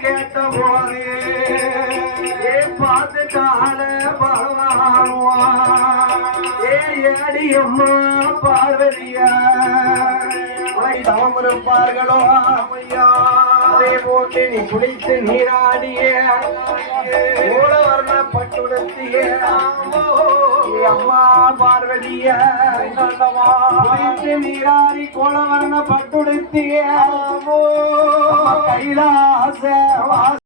கேட்ட போது ஏ பார்த்துட்டால பகவானுவா ஏ ஏடியம்மா பார்வதியா. இருப்பார்களோ ஐயா அதே போட்டு நீ குளித்து நீராடிய. மூலவர்ண பட்டுடுத்திய. அம்மா பார்வதிய நீராடி கோலவர்ண பட்டுடுத்திய. கைலாச